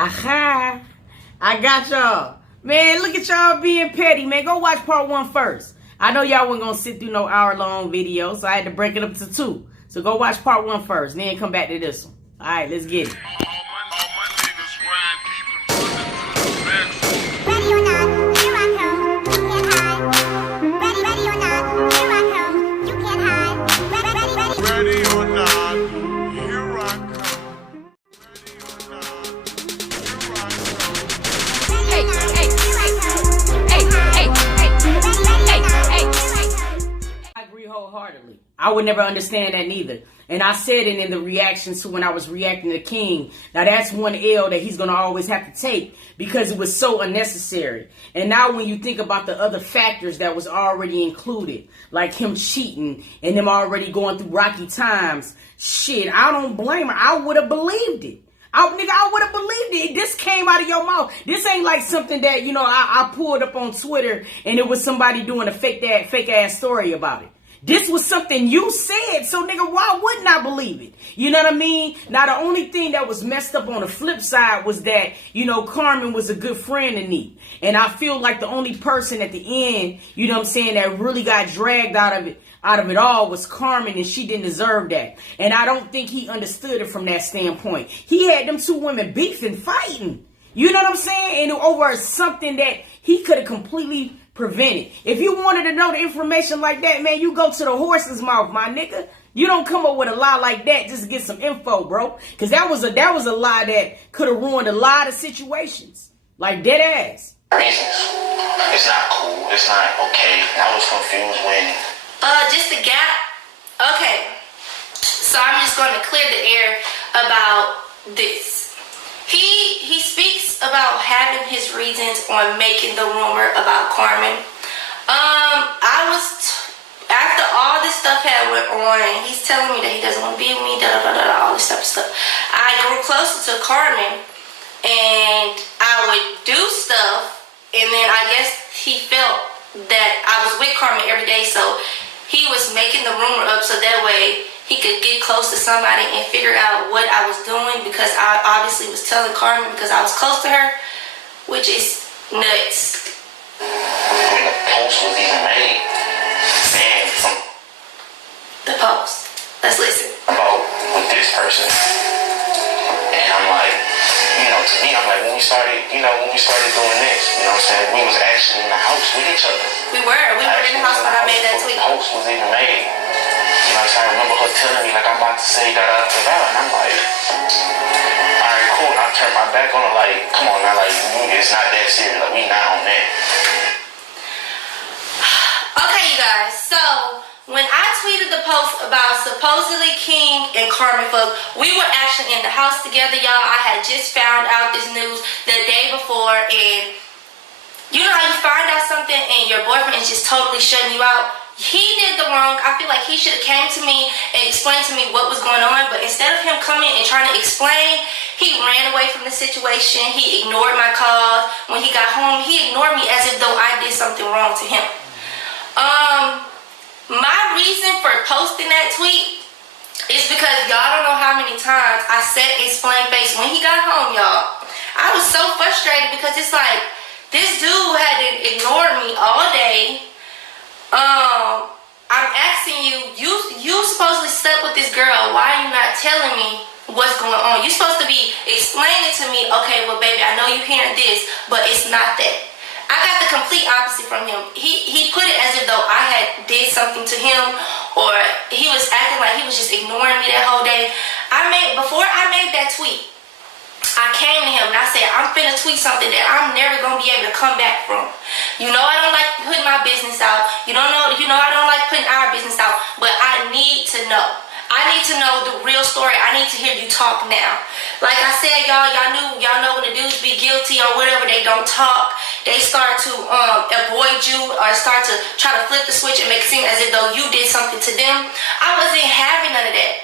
Aha! I got y'all. Man, look at y'all being petty, man. Go watch part 1 first. I know y'all wasn't gonna sit through no hour-long video, so I had to break it up to 2. So go watch part 1 first, then come back to this one. Alright, let's get it. Ready or not, here I come. You can't hide. Ready or not, here I come. You can't hide. Ready or not, here I come. Ready or not, I agree wholeheartedly. I would never understand that neither. And I said it in the reactions to when I was reacting to King. Now that's one L that he's going to always have to take because it was so unnecessary. And now when you think about the other factors that was already included, like him cheating and him already going through rocky times, shit, I don't blame her. I would have believed it. I would have believed it. This came out of your mouth. This ain't like something that, I pulled up on Twitter and it was somebody doing a fake ass story about it. This was something you said, so nigga, why wouldn't I believe it? You know what I mean? Now, the only thing that was messed up on the flip side was that, Carmen was a good friend to Nique. And I feel like the only person at the end, that really got dragged out of it all was Carmen, and she didn't deserve that. And I don't think he understood it from that standpoint. He had them two women beefing, fighting. You know what I'm saying? And over something that he could have completely prevented. If you wanted to know the information like that, man, you go to the horse's mouth, my nigga. You don't come up with a lie like that just to get some info, bro. Because that was a lie that could have ruined a lot of situations. Like dead ass. Reasons. It's not cool. It's not okay. I was confused when... Just a gap. Okay. So I'm just going to clear the air about this. He speaks about having his reasons on making the rumor about Carmen. After all this stuff had went on, and he's telling me that he doesn't want to be with me, all this type of stuff. I grew closer to Carmen, and I would do stuff, and then I guess he felt that I was with Carmen every day, so he was making the rumor up so that way he could get close to somebody and figure out what I was doing, because I obviously was telling Carmen because I was close to her, which is nuts. When the post was even made, and from the post. Let's listen. About with this person, and I'm like, to me, I'm like, when we started doing this, what I'm saying, we was actually in the house with each other. We were in the house when I made that tweet. The post was even made. I remember her telling me, like, I'm about to say da-da-da-da, and I'm like, all right, cool. And I turned my back on her, like, come on now, like, it's not that serious. Like, we not on that. Okay, you guys. So, when I tweeted the post about supposedly King and Carmen fuck, we were actually in the house together, y'all. I had just found out this news the day before, and you know how you find out something and your boyfriend is just totally shutting you out? He did the wrong. I feel like he should have came to me and explained to me what was going on. But instead of him coming and trying to explain, he ran away from the situation. He ignored my calls. When he got home, he ignored me as if though I did something wrong to him. My reason for posting that tweet is because y'all don't know how many times I sat in plain face when he got home, y'all. I was so frustrated because it's like, this dude had to ignore me all day. I'm asking you supposedly slept with this girl. Why are you not telling me what's going on? You're supposed to be explaining to me, okay, well, baby, I know you're hearing this, but it's not that. I got the complete opposite from him. He put it as if though I had did something to him, or he was acting like he was just ignoring me that whole day. Before I made that tweet, I came to him and I said, I'm finna tweet something that I'm never gonna be able to come back from. I don't like putting my business out. I don't like putting our business out, but I need to know. I need to know the real story. I need to hear you talk now. Like I said, y'all know when the dudes be guilty or whatever, they don't talk. They start to avoid you or start to try to flip the switch and make it seem as if though you did something to them. I wasn't having none of that.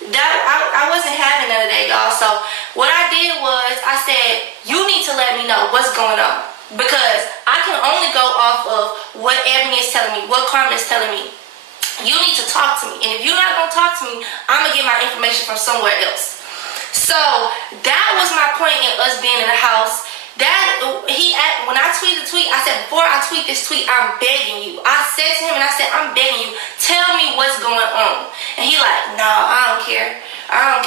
I wasn't having none of that, y'all. So what I did was I said, you need to let me know what's going on, because I can only go off of what Ebony is telling me, what Carmen is telling me. You need to talk to me, and if you're not gonna talk to me, I'm gonna get my information from somewhere else. So that was my point in us being in the house. When I tweeted the tweet, I said, before I tweet this tweet, I'm begging you. I said to him, and I said, I'm begging you, tell me what's going on. And he like, no, I don't care. I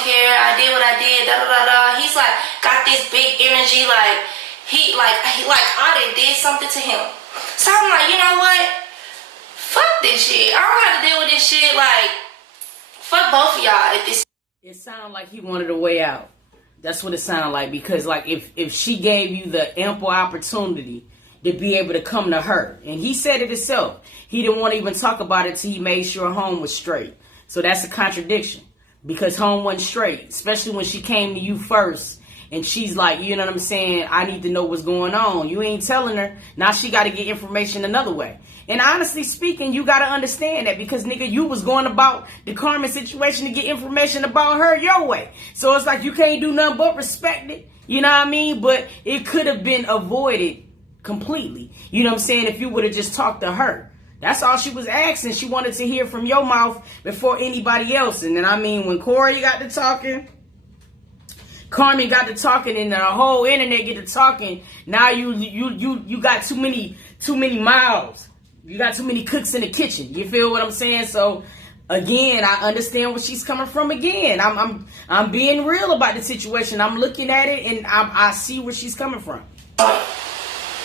did what I did, da da da da. He's like, got this big energy, like I did something to him. So I'm like, you know what? Fuck this shit. I don't have to deal with this shit. Like, fuck both of y'all at this. It sounded like he wanted a way out. That's what it sounded like, because like if she gave you the ample opportunity to be able to come to her, and he said it himself, he didn't want to even talk about it till he made sure home was straight. So that's a contradiction, because home wasn't straight, especially when she came to you first. And she's like, you know what I'm saying? I need to know what's going on. You ain't telling her. Now she got to get information another way. And honestly speaking, you got to understand that, because, nigga, you was going about the Carmen situation to get information about her your way. So it's like you can't do nothing but respect it. You know what I mean? But it could have been avoided completely. You know what I'm saying? If you would have just talked to her. That's all she was asking. She wanted to hear from your mouth before anybody else. And then, I mean, when Corey got to talking, Carmen got to talking, and the whole internet get to talking. Now you got too many mouths. You got too many cooks in the kitchen. You feel what I'm saying? So again, I understand where she's coming from. Again, I'm being real about the situation. I'm looking at it, and I see where she's coming from.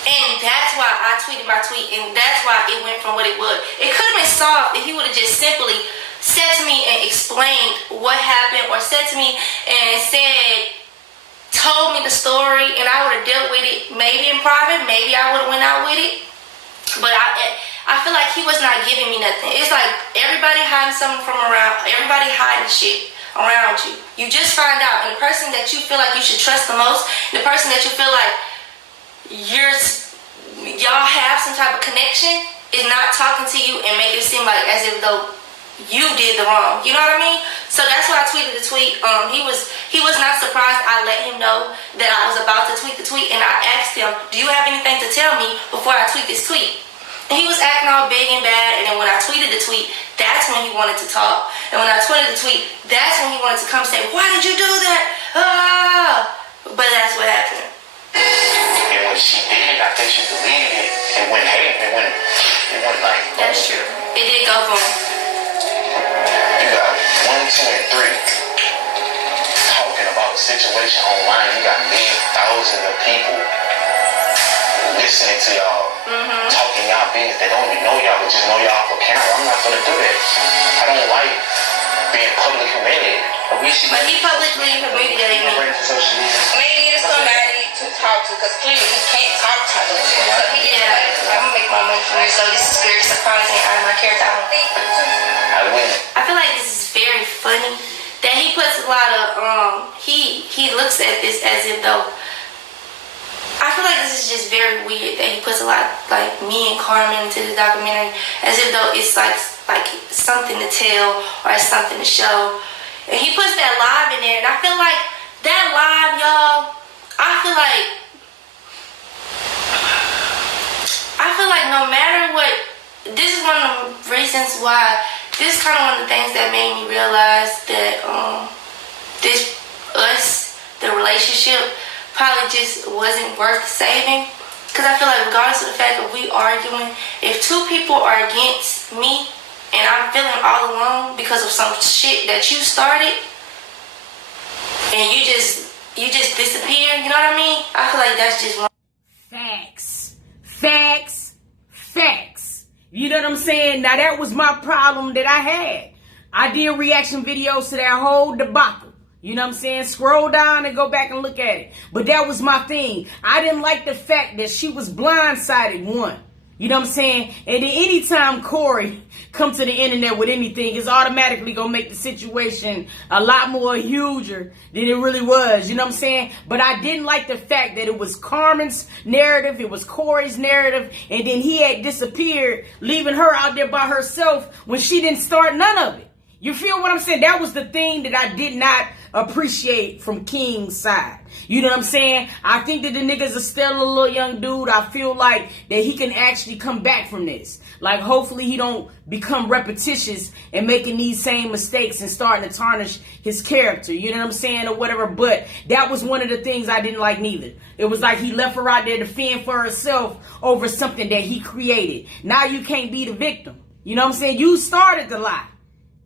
And that's why I tweeted my tweet, and that's why it went from what it was. It could have been solved if he would have just simply said to me and explained what happened, or said to me and told me the story, and I would have dealt with it maybe in private. Maybe I would have went out with it. But I feel like he was not giving me nothing. It's like everybody hiding something from around. Everybody hiding shit around you. You just find out. And the person that you feel like you should trust the most, the person that you feel like y'all have some type of connection, is not talking to you and make it seem like as if though you did the wrong. You know what I mean? So that's why I tweeted the tweet. He was not surprised. I let him know that I was about to tweet the tweet, and I asked him, do you have anything to tell me before I tweet this tweet? And he was acting all big and bad, and then when I tweeted the tweet, that's when he wanted to talk. And when I tweeted the tweet, that's when he wanted to come say, why did you do that? But that's what happened. And when she did, I think she deleted it. It went like... That's true. It did go boom. You got 1, 2, and 3 talking about the situation online. You got thousands of people listening to y'all, talking y'all business. They don't even know y'all, but just know y'all for camera. I'm not gonna do that. I don't like being publicly humiliated. But he publicly humiliated me. Maybe it's somebody to talk to, because clearly he can't talk to them. So I'm gonna make my money from it. So this is very surprising out of my character. I don't think. I feel like this is very funny that he puts a lot of he looks at this as if though, I feel like this is just very weird that he puts a lot like me and Carmen into the documentary as if though it's like something to tell or something to show. And he puts that live in there, and I feel like that live, y'all, I feel like no matter what, this is one of the reasons why, this is kind of one of the things that made me realize that the relationship probably just wasn't worth saving. Because I feel like regardless of the fact that we arguing, if two people are against me and I'm feeling all alone because of some shit that you started, and you just disappear, you know what I mean? I feel like that's just wrong. Facts. You know what I'm saying? Now that was my problem that I had. I did reaction videos to that whole debacle. You know what I'm saying? Scroll down and go back and look at it. But that was my thing. I didn't like the fact that she was blindsided, one. You know what I'm saying? And then anytime Corey comes to the internet with anything, it's automatically going to make the situation a lot more huger than it really was. You know what I'm saying? But I didn't like the fact that it was Carmen's narrative, it was Corey's narrative, and then he had disappeared, leaving her out there by herself when she didn't start none of it. You feel what I'm saying? That was the thing that I did not appreciate from King's side. You know what I'm saying? I think that the nigga's a still a little young dude. I feel like that he can actually come back from this. Like, hopefully he don't become repetitious and making these same mistakes and starting to tarnish his character. You know what I'm saying? Or whatever. But that was one of the things I didn't like neither. It was like he left her out there to fend for herself over something that he created. Now you can't be the victim. You know what I'm saying? You started the lie.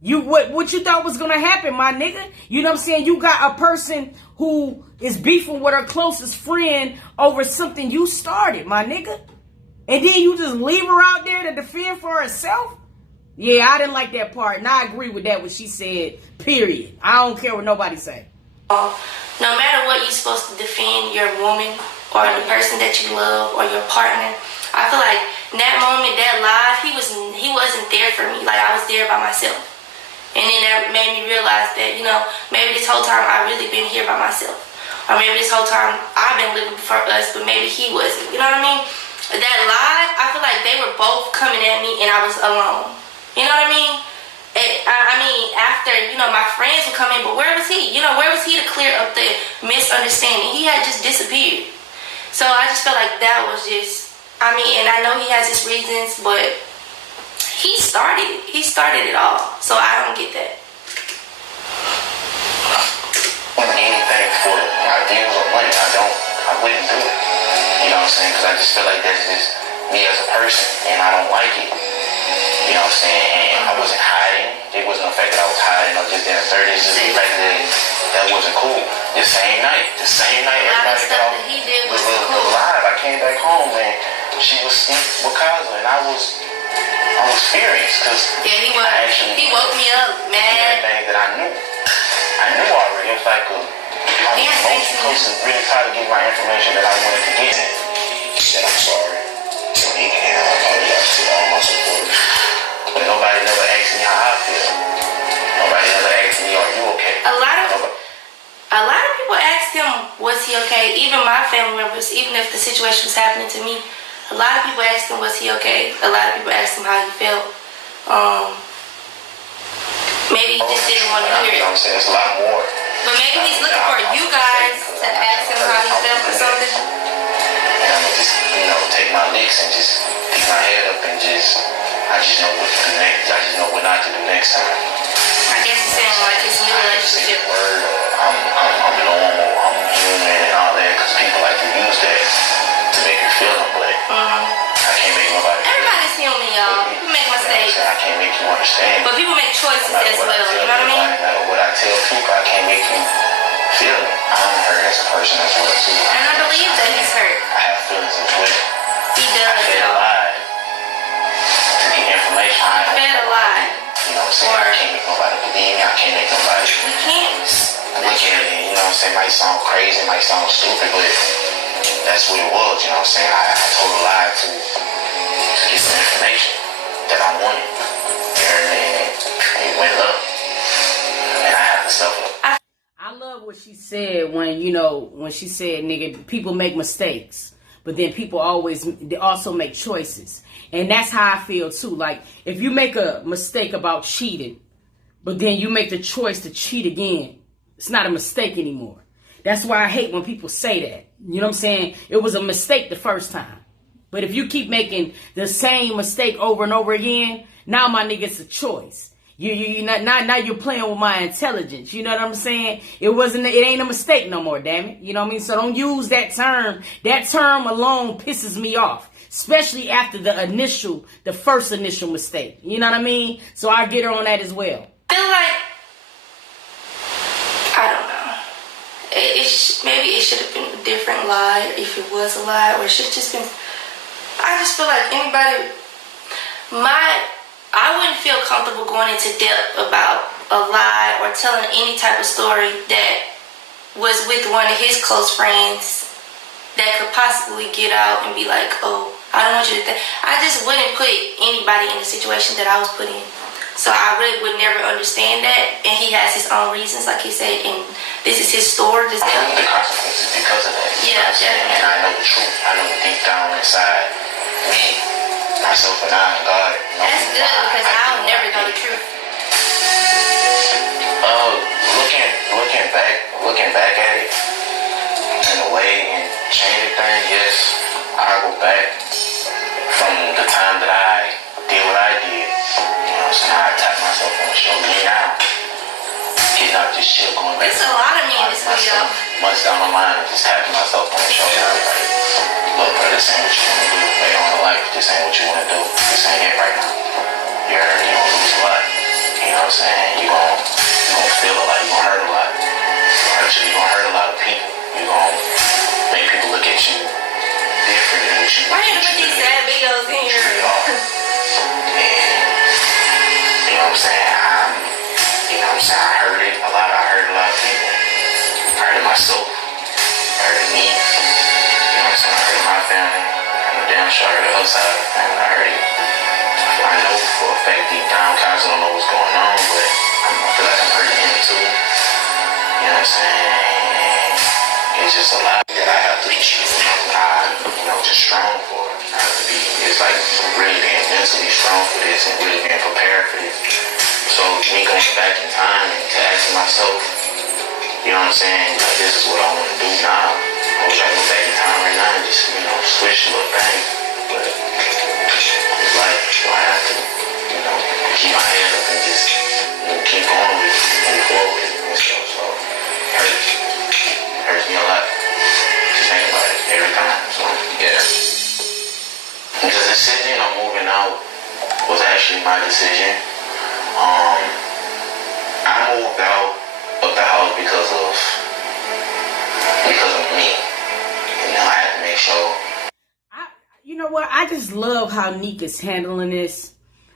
What you thought was gonna happen, my nigga? You know what I'm saying? You got a person who is beefing with her closest friend over something you started, my nigga. And then you just leave her out there to defend for herself? Yeah, I didn't like that part. And I agree with that, what she said, period. I don't care what nobody say. No matter what, you're supposed to defend your woman or the person that you love or your partner. I feel like in that moment, that live, he wasn't there for me. Like, I was there by myself. And then that made me realize that, you know, maybe this whole time I've really been here by myself. Or maybe this whole time I've been living for us, but maybe he wasn't. You know what I mean? That live, I feel like they were both coming at me and I was alone. You know what I mean? I mean, after, you know, my friends would come in, but where was he? You know, where was he to clear up the misunderstanding? He had just disappeared. So I just felt like that was just, I mean, and I know he has his reasons, but he started it. He started it all. So I don't get that. Anything for ideas or money, I wouldn't do it. You know what I'm saying? Because I just feel like that's just me as a person, and I don't like it. You know what I'm saying? And I wasn't hiding. It wasn't the fact that I was hiding or just in the 30s. Just the fact that wasn't cool. The same night, everybody got off. He did wasn't cool. Live. I came back home and she was with Cosmo, and I was furious because yeah, he woke me up mad. Things that I knew already. It was like I was supposed to really try to get my information that I wanted to get. Said I'm sorry. So he can apologize to all my supporters. But nobody never asked me how I feel. Nobody ever asked me, are you okay? A lot of people asked him, was he okay? Even my family members, even if the situation was happening to me, a lot of people asked him, was he okay? A lot of people asked him how he felt. Maybe he just didn't want to hear it. You know what I'm saying? It's a lot more. But maybe he's looking for you guys to ask him how he felt or something. And I'm gonna just, you know, take my licks and just keep my head up and I just know what to do next. I just know what not to do next time. I guess he's saying like his new relationship. I'm normal, I'm human and all that, because people like to use that to make you feel them, but I can't make nobody. Everybody's human, y'all. People make mistakes. I can't make you understand. But people make choices as well, you know what I mean? What I tell people, I can't make you feel it. I'm hurt as a person as well too. And I believe that he's hurt. I have feelings as well. He does, I y'all. lie to get information. He fed a lie. You know what I'm saying? I can't make nobody believe me. I can't make nobody. We can't. Look at it, you know what I'm saying? Might sound crazy, might sound stupid, but that's what it was, you know what I'm saying? I told a lie to get some information that I wanted. And it went up. And I had to suffer. I love what she said when she said, nigga, people make mistakes, but then people they also make choices. And that's how I feel too. Like, if you make a mistake about cheating, but then you make the choice to cheat again, it's not a mistake anymore. That's why I hate when people say that. You know what I'm saying? It was a mistake the first time. But if you keep making the same mistake over and over again, now my nigga, it's a choice. Now you're playing with my intelligence. You know what I'm saying? It ain't a mistake no more, damn it. You know what I mean? So don't use that term. That term alone pisses me off. Especially after the first initial mistake. You know what I mean? So I get her on that as well. I feel like, I don't know. Maybe it should have been a different lie if it was a lie, or it should have just been. I just feel like I wouldn't feel comfortable going into depth about a lie or telling any type of story that was with one of his close friends that could possibly get out and be like, oh, I don't want you to think. I just wouldn't put anybody in the situation that I was put in. So I really would never understand that, and he has his own reasons, like he said, and this is his story. I know the consequences because of that. Yeah, definitely. And I know the truth. I know deep down inside me, myself and God. That's good, because I'll never know the truth. Looking back at it in a way and changing things, yes, I go back from the time that I did what I did. You know what I'm saying? I tapped myself on the shoulder. Me now, getting out this shit, going back. There's a lot of me in this video. Months down the line, I just tapping myself on the shoulder. Like, look, bro, this ain't what you want to do later on in life. This ain't what you want to do. This ain't it right now. You're gonna lose a lot. You know what I'm saying? You're gonna feel a lot. You're gonna hurt a lot. You're gonna hurt a lot of people. You're gonna make people look at you different than what you. Why you put these sad videos in here? And, you know what I'm saying? I heard it a lot. I heard a lot of people. I heard it myself. I heard it me. You know what I'm saying? I heard it my family. I'm damn sure I heard it outside of the family. I heard it. I know for a fact deep down, Kaz don't know what's going on, but I feel like I'm hurting him too. You know what I'm saying? And it's just a lot that I have to be, just strong for. I have to be, it's like really being mentally strong for this and really being prepared for this. So me going back in time and to asking myself, you know what I'm saying, like, this is what I want to do now. I wish I could go back in time right now and just, switch a little thing. But it's like, I have to, keep my head up and just keep going with it, move forward and stuff. So it hurts me a lot. Just think about it every time. So yeah. Because the decision of moving out was actually my decision. I moved out of the house because of me. I had to make sure. You know what? I just love how Nique is handling this.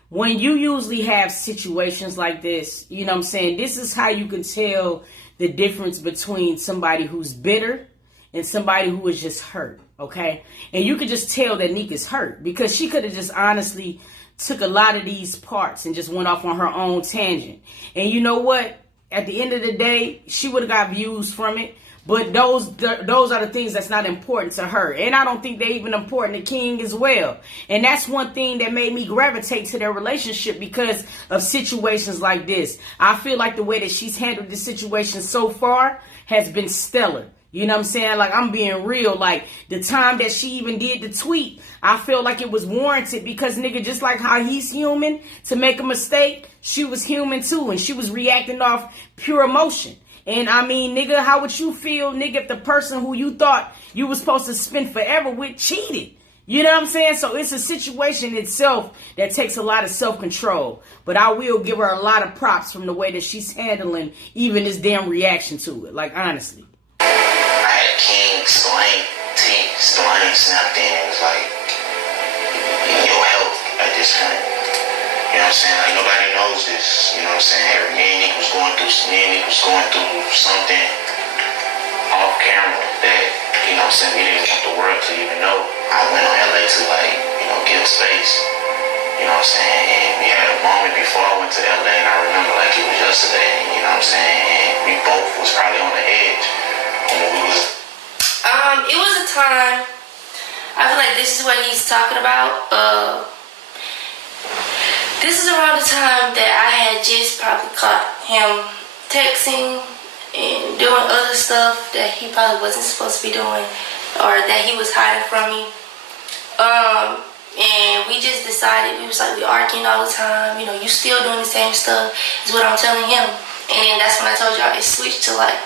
When you usually have situations like this, you know what I'm saying? This is how you can tell the difference between somebody who's bitter and somebody who is just hurt, okay? And you could just tell that Nique is hurt because she could have just honestly took a lot of these parts and just went off on her own tangent. And you know what? At the end of the day, she would have got views from it. But those are the things that's not important to her. And I don't think they're even important to King as well. And that's one thing that made me gravitate to their relationship because of situations like this. I feel like the way that she's handled the situation so far has been stellar. You know what I'm saying? Like, I'm being real. Like, the time that she even did the tweet, I feel like it was warranted because, nigga, just like how he's human to make a mistake, she was human too. And she was reacting off pure emotion. And I mean, nigga, how would you feel, nigga, if the person who you thought you was supposed to spend forever with cheated? You know what I'm saying? So it's a situation itself that takes a lot of self-control. But I will give her a lot of props from the way that she's handling even this damn reaction to it. Like, honestly. I had King Slane snapped in and was like, your health at this point. You know what I'm saying? Like, nobody knows this. You know what I'm saying? Me and Nique was going through something off camera that, you know what I'm saying, we didn't want the world to even know. I went on LA to, like, give space. You know what I'm saying? And we had a moment before I went to LA, and I remember like it was yesterday. You know what I'm saying? And we both was probably on the edge. And we was. It was a time. I feel like this is what he's talking about. This is around the time that I had just probably caught him texting and doing other stuff that he probably wasn't supposed to be doing or that he was hiding from me. And we just decided, we was like, we arguing all the time, you still doing the same stuff is what I'm telling him. And that's when I told y'all it switched to like,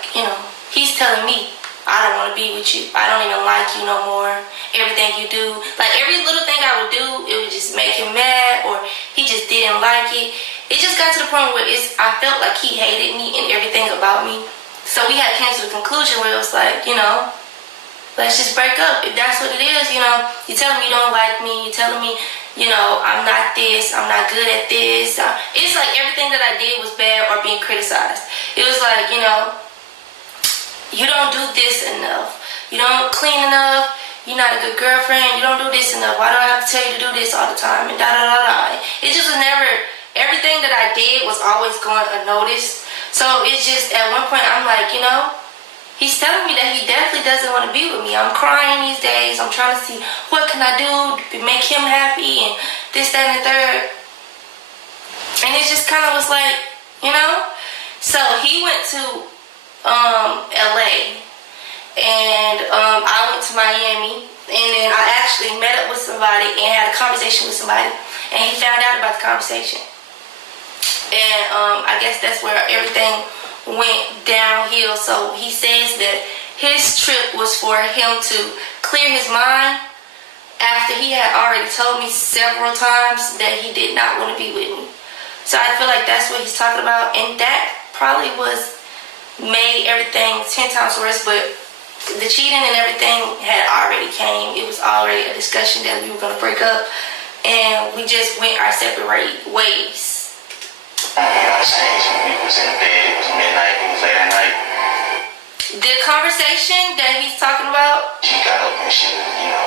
he's telling me, I don't want to be with you. I don't even like you no more. Everything you do, like every little thing I would do, it would just make him mad or he just didn't like it. It just got to the point where I felt like he hated me and everything about me. So we had to come to the conclusion where it was like, let's just break up. If that's what it is, you're telling me you don't like me. You're telling me, I'm not this. I'm not good at this. It's like everything that I did was bad or being criticized. It was like, you don't do this enough. You don't clean enough. You're not a good girlfriend. You don't do this enough. Why do I have to tell you to do this all the time? And da-da-da-da. It just was never, everything that I did was always going unnoticed. So it's just, at one point, I'm like, he's telling me that he definitely doesn't want to be with me. I'm crying these days. I'm trying to see what can I do to make him happy and this, that, and the third. And it just kind of was like, So he went to LA, and I went to Miami, and then I actually met up with somebody and had a conversation with somebody, and he found out about the conversation. And I guess that's where everything went downhill. So he says that his trip was for him to clear his mind after he had already told me several times that he did not want to be with me. So I feel like that's what he's talking about, and that probably made everything 10 times worse. But the cheating and everything had already came. It was already a discussion that we were going to break up, and we just went our separate ways. You know what I'm saying? So we was in bed, it was midnight, it was late at night. The conversation that he's talking about, She got up and she was,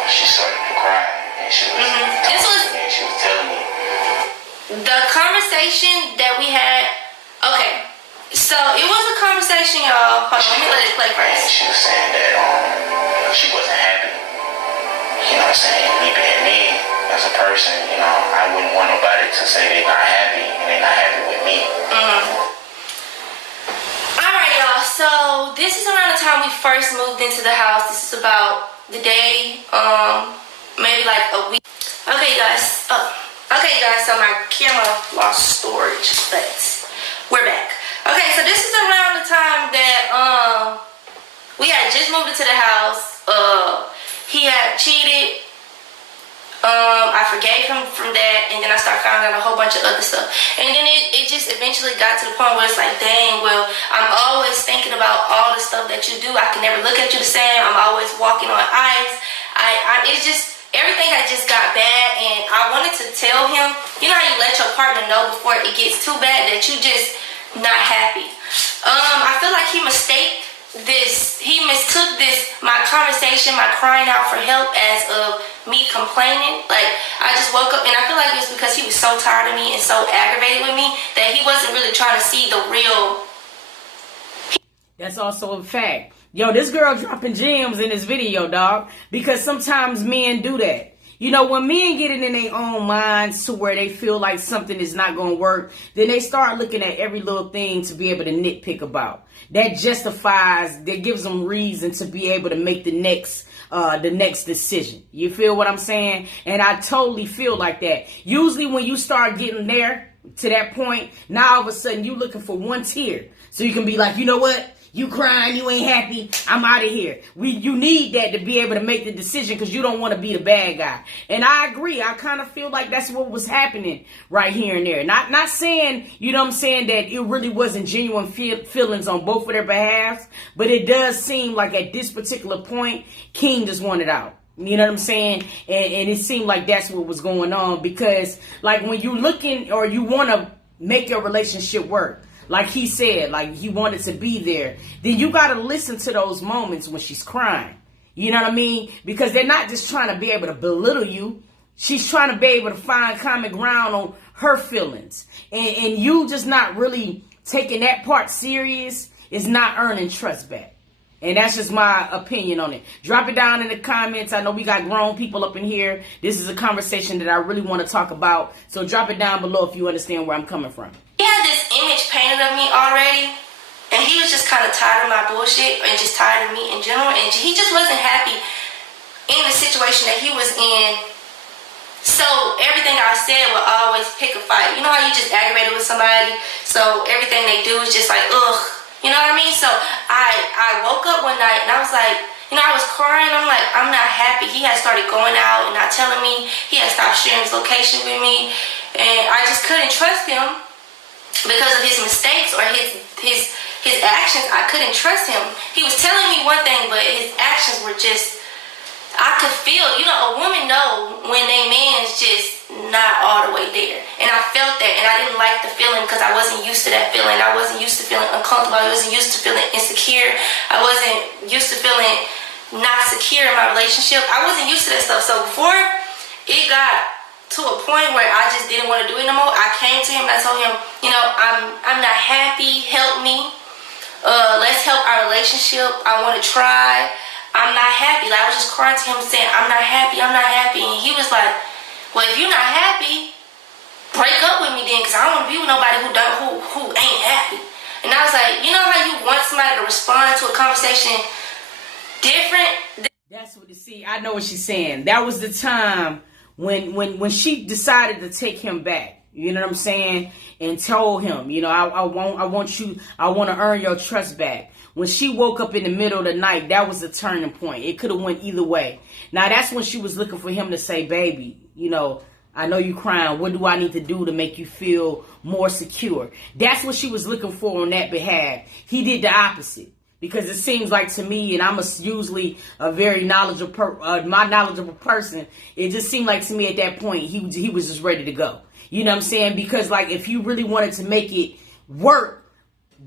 she started to cry. And she was, and she was telling me. the conversation that we had, okay. So it was a conversation, y'all. Hold on, let me let it play And first. she was saying that she wasn't happy. You know what I'm saying? Me being me as a person, I wouldn't want nobody to say they're not happy and they're not happy with me. Alright, y'all. So this is around the time we first moved into the house. This is about the day, maybe like a week. Okay, guys. So my camera lost storage, but we're back. Okay, so this is around the time that we had just moved into the house. He had cheated. I forgave him from that, and then I started finding out a whole bunch of other stuff. And then it just eventually got to the point where it's like, dang, well, I'm always thinking about all the stuff that you do. I can never look at you the same. I'm always walking on ice. It's just, everything had just got bad, and I wanted to tell him, you know how you let your partner know before it gets too bad that you just not happy. I feel like he mistook this, my conversation, my crying out for help, as of me complaining. Like, I just woke up, and I feel like it was because he was so tired of me and so aggravated with me that he wasn't really trying to see the real. That's also a fact. Yo, this girl dropping gems in this video, dog. Because sometimes men do that. When men get it in their own minds to where they feel like something is not going to work, then they start looking at every little thing to be able to nitpick about. That gives them reason to be able to make the next decision. You feel what I'm saying? And I totally feel like that. Usually when you start getting there to that point, now all of a sudden you looking for one tear. So you can be like, you know what? You crying, you ain't happy, I'm out of here. You need that to be able to make the decision, because you don't want to be the bad guy. And I agree. I kind of feel like that's what was happening right here and there. Not saying, that it really wasn't genuine feelings on both of their behalves, but it does seem like at this particular point, King just wanted out. You know what I'm saying? And it seemed like that's what was going on, because like when you looking or you want to make your relationship work, like he said, like he wanted to be there, then you got to listen to those moments when she's crying. You know what I mean? Because they're not just trying to be able to belittle you. She's trying to be able to find common ground on her feelings. And you just not really taking that part serious is not earning trust back. And that's just my opinion on it. Drop it down in the comments. I know we got grown people up in here. This is a conversation that I really want to talk about. So drop it down below if you understand where I'm coming from. He had this image painted of me already, and he was just kind of tired of my bullshit and just tired of me in general, and he just wasn't happy in the situation that he was in. So everything I said would always pick a fight. You know how you just aggravated with somebody, so everything they do is just like, ugh. You know what I mean? So I woke up one night and I was like, I was crying. I'm like, I'm not happy. He had started going out and not telling me. He had stopped sharing his location with me, and I just couldn't trust him. Because of his mistakes or his actions, I couldn't trust him. He was telling me one thing, but his actions were just, I could feel, a woman know when they man's just not all the way there. And I felt that, and I didn't like the feeling because I wasn't used to that feeling. I wasn't used to feeling uncomfortable. I wasn't used to feeling insecure. I wasn't used to feeling not secure in my relationship. I wasn't used to that stuff. So before it got to a point where I just didn't want to do it no more, I came to him and I told him, I'm not happy, help me. Let's help our relationship. I want to try. I'm not happy. Like, I was just crying to him saying, I'm not happy. And he was like, well, if you're not happy, break up with me then, because I don't want to be with nobody who ain't happy. And I was like, you know how you want somebody to respond to a conversation different? That's what you see. I know what she's saying. That was the time when she decided to take him back. You know what I'm saying? And told him, you know, I want to earn your trust back. When she woke up in the middle of the night, that was the turning point. It could have went either way. Now that's when she was looking for him to say, baby, you know, I know you crying. What do I need to do to make you feel more secure? That's what she was looking for on that behalf. He did the opposite. Because it seems like to me, and I'm usually a very knowledgeable person, it just seemed like to me at that point, he was just ready to go. You know what I'm saying? Because like if he really wanted to make it work,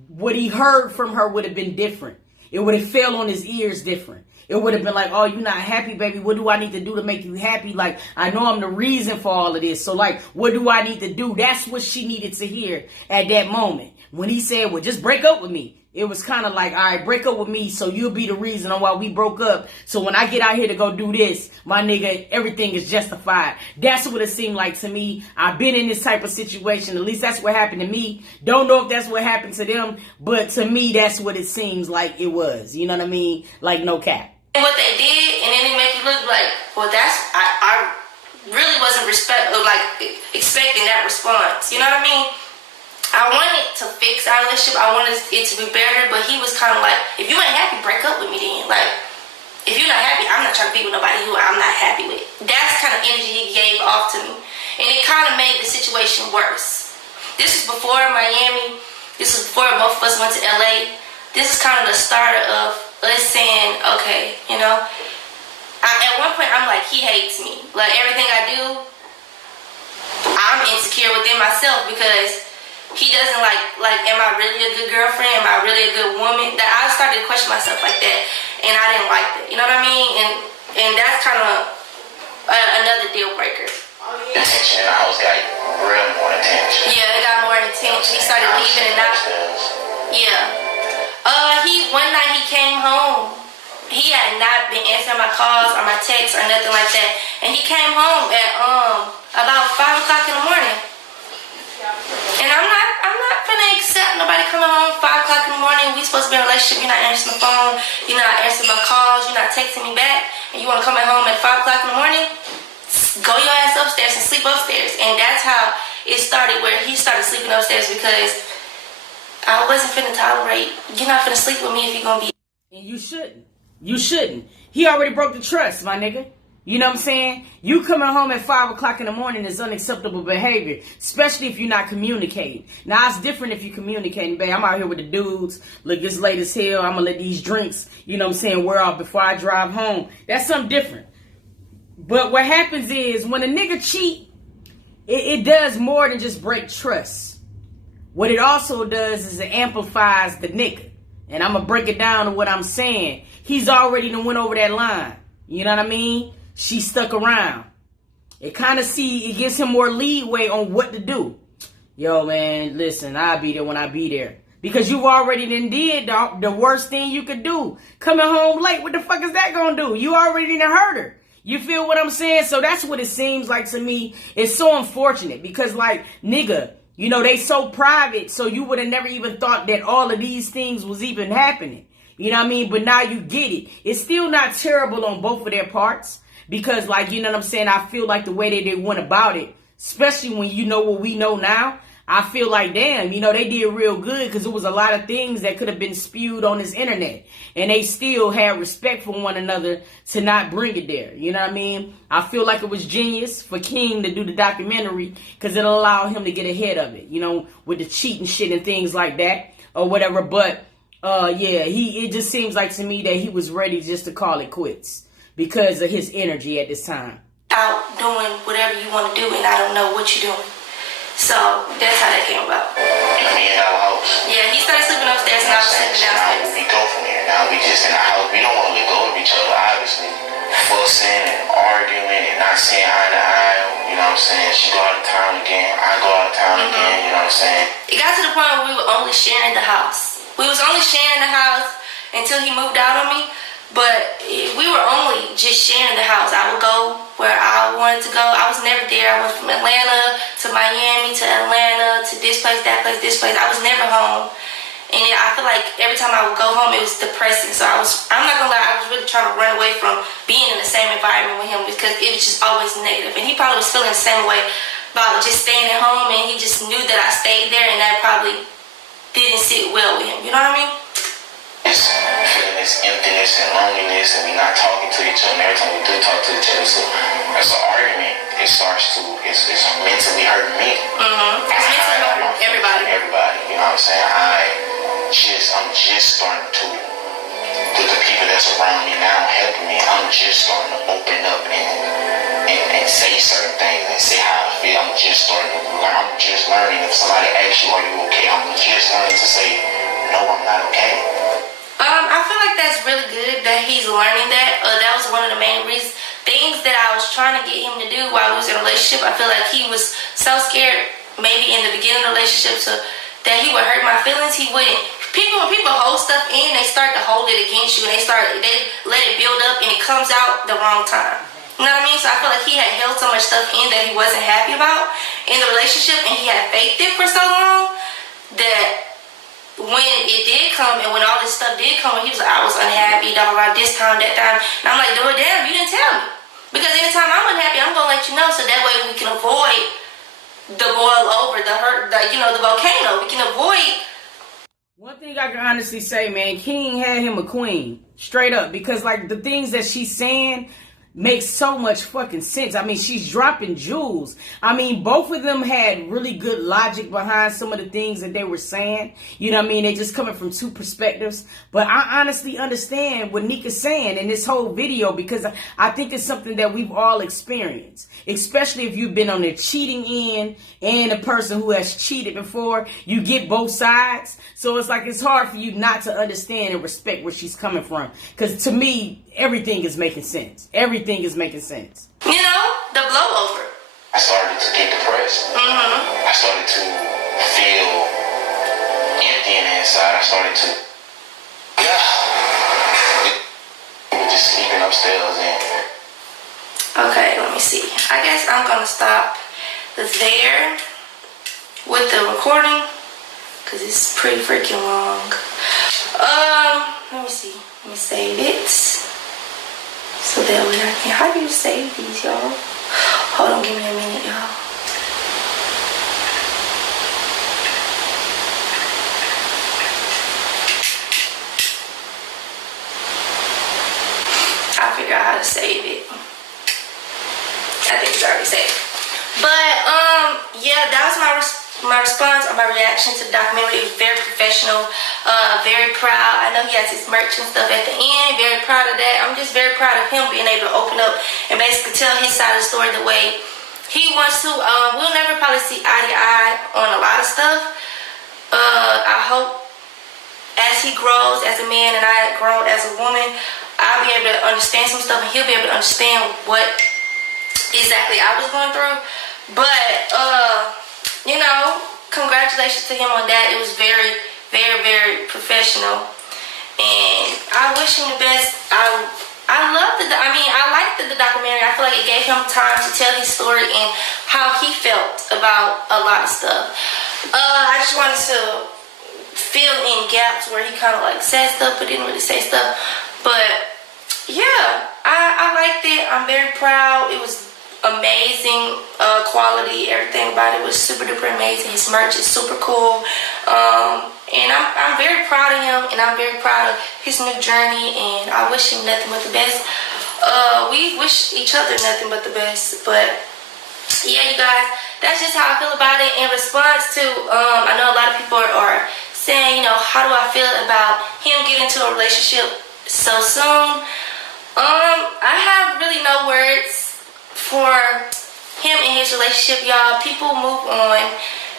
what he heard from her would have been different. It would have fell on his ears different. It would have been like, oh, you're not happy, baby. What do I need to do to make you happy? Like, I know I'm the reason for all of this. So, like, what do I need to do? That's what she needed to hear at that moment. When he said, well, just break up with me. It was kind of like, all right, break up with me so you'll be the reason on why we broke up. So when I get out here to go do this, my nigga, everything is justified. That's what it seemed like to me. I've been in this type of situation. At least that's what happened to me. Don't know if that's what happened to them. But to me, that's what it seems like it was. You know what I mean? Like, no cap. What they did, and then it make you look like, well, I really wasn't expecting that response. You know what I mean? I wanted to fix our relationship. I wanted it to be better, but he was kind of like, if you ain't happy, break up with me then. Like, if you're not happy, I'm not trying to be with nobody who I'm not happy with. That's the kind of energy he gave off to me. And it kind of made the situation worse. This is before Miami. This is before both of us went to LA. This is kind of the starter of us saying, okay, you know. At one point, I'm like, he hates me. Like, everything I do, I'm insecure within myself because he doesn't like, am I really a good girlfriend? Am I really a good woman? That I started to question myself like that, and I didn't like that. You know what I mean? And that's kind of another deal breaker. Attention in the house got real more intense. Yeah, it got more intense. He started leaving and not. Yeah. One night he came home. He had not been answering my calls or my texts or nothing like that, and he came home at about 5 o'clock in the morning. And I'm not gonna accept nobody coming home 5 o'clock in the morning. We supposed to be in a relationship. You're not answering the phone. You're not answering my calls. You're not texting me back. And you want to come at home at 5 o'clock in the morning? Go your ass upstairs and sleep upstairs. And that's how it started, where he started sleeping upstairs because I wasn't finna tolerate. You're not finna sleep with me if you're gonna be. And you shouldn't. You shouldn't. He already broke the trust, my nigga. You know what I'm saying? You coming home at 5 o'clock in the morning is unacceptable behavior, especially if you're not communicating. Now, it's different if you're communicating, babe. I'm out here with the dudes. Look, it's late as hell. I'm going to let these drinks, you know what I'm saying, wear off before I drive home. That's something different. But what happens is when a nigga cheat, it does more than just break trust. What it also does is it amplifies the nigga. And I'm going to break it down to what I'm saying. He's already done went over that line. You know what I mean? She stuck around. It gives him more leeway on what to do. Yo, man, listen, I'll be there when I be there. Because you've already did the worst thing you could do. Coming home late, what the fuck is that gonna do? You already done hurt her. You feel what I'm saying? So that's what it seems like to me. It's so unfortunate because, like, nigga, you know, they so private, so you would have never even thought that all of these things was even happening. You know what I mean? But now you get it. It's still not terrible on both of their parts. Because, like, you know what I'm saying? I feel like the way that they went about it, especially when you know what we know now, I feel like, damn, you know, they did real good because there was a lot of things that could have been spewed on this internet. And they still had respect for one another to not bring it there. You know what I mean? I feel like it was genius for King to do the documentary because it'll allow him to get ahead of it, you know, with the cheating shit and things like that or whatever. But, it just seems like to me that he was ready just to call it quits. Because of his energy at this time. Out doing whatever you want to do and I don't know what you're doing. So that's how that came about. Me in our house. Yeah, he started sleeping upstairs and I was sleeping downstairs. We go from here. Now we just in the house. We don't want to let go of each other, obviously. Fussing and arguing and not seeing eye to eye. You know what I'm saying? She go out of town again. I go out of town again. You know what I'm saying? It got to the point where we were only sharing the house. We was only sharing the house until he moved out on me. But we were only just sharing the house. I would go where I wanted to go. I was never there. I went from Atlanta to Miami to Atlanta to this place, that place, this place. I was never home. And then I feel like every time I would go home, it was depressing. So I'm not gonna lie, I was really trying to run away from being in the same environment with him because it was just always negative. And he probably was feeling the same way about just staying at home, and he just knew that I stayed there, and that probably didn't sit well with him. You know what I mean? It's feeling this emptiness and loneliness, and we not talking to each other. And every time we do talk to each other, so that's an argument. It's mentally hurting me. Mm-hmm. It's mentally hurting everybody. Everybody, you know what I'm saying? I'm just starting to, with the people that's around me now helping me, I'm just starting to open up and say certain things and say how I feel. I'm just starting to learn. I'm just learning. If somebody asks you, are you okay? I'm just learning to say, no, I'm not okay. I feel like that's really good that he's learning that. That was one of the main things that I was trying to get him to do while we was in a relationship. I feel like he was so scared, maybe in the beginning of the relationship, that he would hurt my feelings. He wouldn't. When people hold stuff in, they start to hold it against you, and they let it build up, and it comes out the wrong time. You know what I mean? So I feel like he had held so much stuff in that he wasn't happy about in the relationship, and he had faked it for so long that when it did come, and when all this stuff did come, he was like, I was unhappy, blah, blah, blah, this time, that time. And I'm like, dude, damn, you didn't tell me. Because anytime I'm unhappy, I'm going to let you know, so that way we can avoid the boil over, the volcano. We can avoid. One thing I can honestly say, man, King had him a queen. Straight up. Because, like, the things that she's saying makes so much fucking sense. I mean, she's dropping jewels. I mean, both of them had really good logic behind some of the things that they were saying. You know what I mean? They just coming from two perspectives. But I honestly understand what Nique's saying in this whole video, because I think it's something that we've all experienced. Especially if you've been on the cheating end and a person who has cheated before. You get both sides. So it's like it's hard for you not to understand and respect where she's coming from. Because to me, everything is making sense. Everything is making sense. You know, the blowover. I started to get depressed. I started to feel empty in the inside. I started to, we were just sleeping upstairs. Okay, let me see. I guess I'm going to stop there with the recording because it's pretty freaking long. Let me see. Let me save it. So that way I can. How do you save these, y'all? Hold on, give me a minute, y'all. I'll figure out how to save it. I think it's already saved. But yeah, that was my response or my reaction to the documentary. It was very professional, very proud. I know he has his merch and stuff at the end. Very proud of that. I'm just very proud of him being able to open up and basically tell his side of the story the way he wants to. We'll never probably see eye to eye on a lot of stuff. I hope as he grows as a man and I grow as a woman, I'll be able to understand some stuff and he'll be able to understand what exactly I was going through. But you know, congratulations to him on that. It was very, very, very professional, and I wish him the best. I liked the documentary. I feel like it gave him time to tell his story and how he felt about a lot of stuff. I just wanted to fill in gaps where he kind of like said stuff but didn't really say stuff. But yeah, I liked it. I'm very proud. It was amazing quality. Everything about it was super duper amazing. His merch is super cool. And I'm very proud of him, and I'm very proud of his new journey, and I wish him nothing but the best. We wish each other nothing but the best. But yeah, you guys, that's just how I feel about it. In response to I know a lot of people are saying, you know, how do I feel about him getting into a relationship so soon? I have really no words for him and his relationship, y'all. People move on,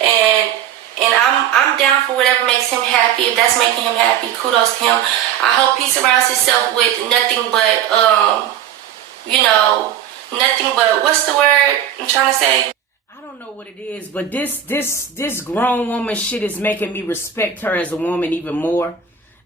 and I'm down for whatever makes him happy. If that's making him happy, kudos to him. I hope he surrounds himself with nothing but nothing but, what's the word I'm trying to say? I don't know what it is, but this grown woman shit is making me respect her as a woman even more.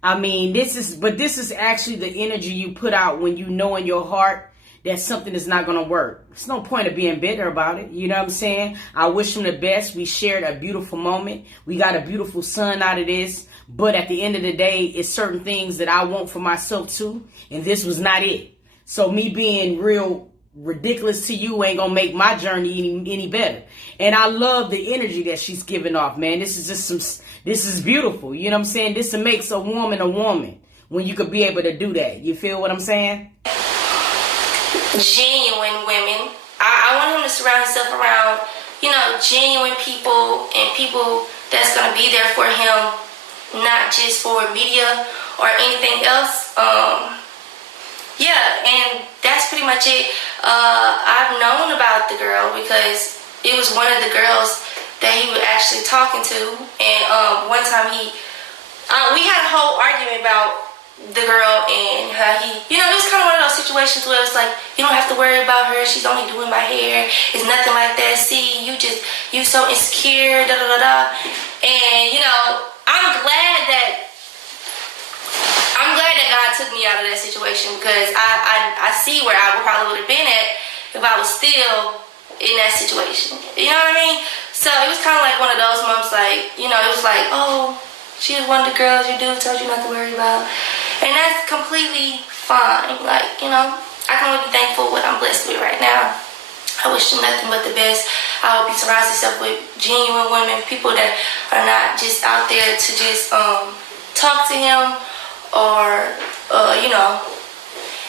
I mean, this is actually the energy you put out when you know in your heart that something is not going to work. There's no point of being bitter about it. You know what I'm saying? I wish him the best. We shared a beautiful moment. We got a beautiful son out of this. But at the end of the day, it's certain things that I want for myself too. And this was not it. So me being real ridiculous to you ain't gonna make my journey any better. And I love the energy that she's giving off, man. This is just this is beautiful. You know what I'm saying? This makes a woman when you could be able to do that. You feel what I'm saying? Genuine women. I want him to surround himself around, genuine people and people that's going to be there for him, not just for media or anything else. Yeah, and that's pretty much it. I've known about the girl because it was one of the girls that he was actually talking to. And one time we had a whole argument about the girl and how it was kind of one of those situations where it's like, you don't have to worry about her, she's only doing my hair, it's nothing like that, see, you so insecure, da da da da. And I'm glad that God took me out of that situation, because I see where I probably would have been at if I was still in that situation, you know what I mean? So it was kind of like one of those moments, like, it was like, oh, she was one of the girls your dude told you not to worry about. And that's completely fine. Like, I can only be thankful for what I'm blessed with right now. I wish him nothing but the best. I hope he surrounds himself with genuine women, people that are not just out there to just talk to him or,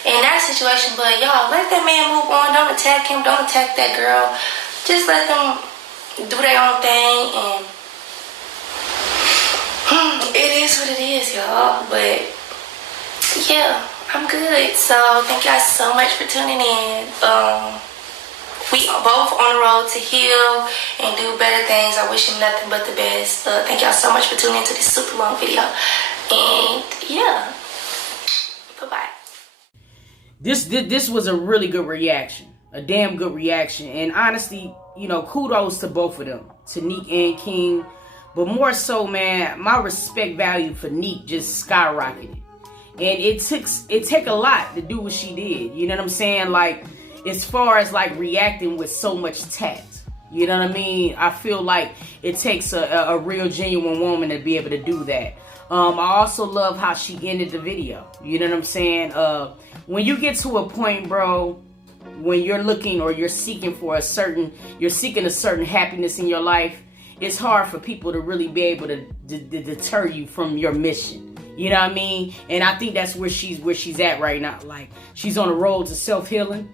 in that situation. But y'all, let that man move on. Don't attack him. Don't attack that girl. Just let them do their own thing. And it is what it is, y'all. But yeah, I'm good. So thank you guys so much for tuning in. We are both on the road to heal and do better things. I wish him nothing but the best. Thank y'all so much for tuning into this super long video. And yeah, bye-bye. This was a really good reaction. A damn good reaction. And honestly, kudos to both of them. To Nique and King. But more so, man, my respect value for Nique just skyrocketed. And it take a lot to do what she did. You know what I'm saying? Like, as far as like reacting with so much tact. You know what I mean? I feel like it takes a real genuine woman to be able to do that. I also love how she ended the video. You know what I'm saying? When you get to a point, bro, when you're looking or you're seeking a certain happiness in your life, it's hard for people to really be able to deter you from your mission. You know what I mean? And I think that's where she's at right now. Like, she's on the road to self-healing.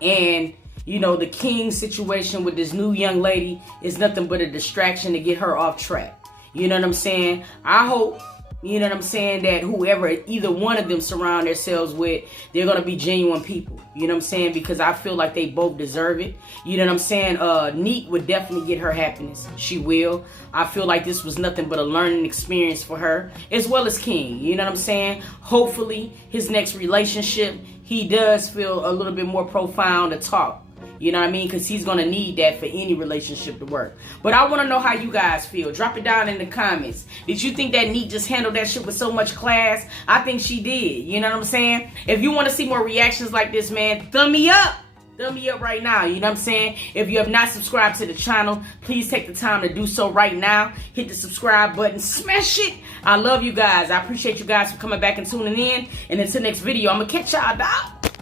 And, the King situation with this new young lady is nothing but a distraction to get her off track. You know what I'm saying? I hope, that whoever either one of them surround themselves with, they're going to be genuine people. You know what I'm saying? Because I feel like they both deserve it. You know what I'm saying? Nique would definitely get her happiness. She will. I feel like this was nothing but a learning experience for her, as well as King. You know what I'm saying? Hopefully, his next relationship, he does feel a little bit more profound to talk. You know what I mean? Because he's going to need that for any relationship to work. But I want to know how you guys feel. Drop it down in the comments. Did you think that Nique just handled that shit with so much class? I think she did. You know what I'm saying? If you want to see more reactions like this, man, thumb me up. Thumb me up right now. You know what I'm saying? If you have not subscribed to the channel, please take the time to do so right now. Hit the subscribe button. Smash it. I love you guys. I appreciate you guys for coming back and tuning in. And until next video, I'm going to catch y'all, dog.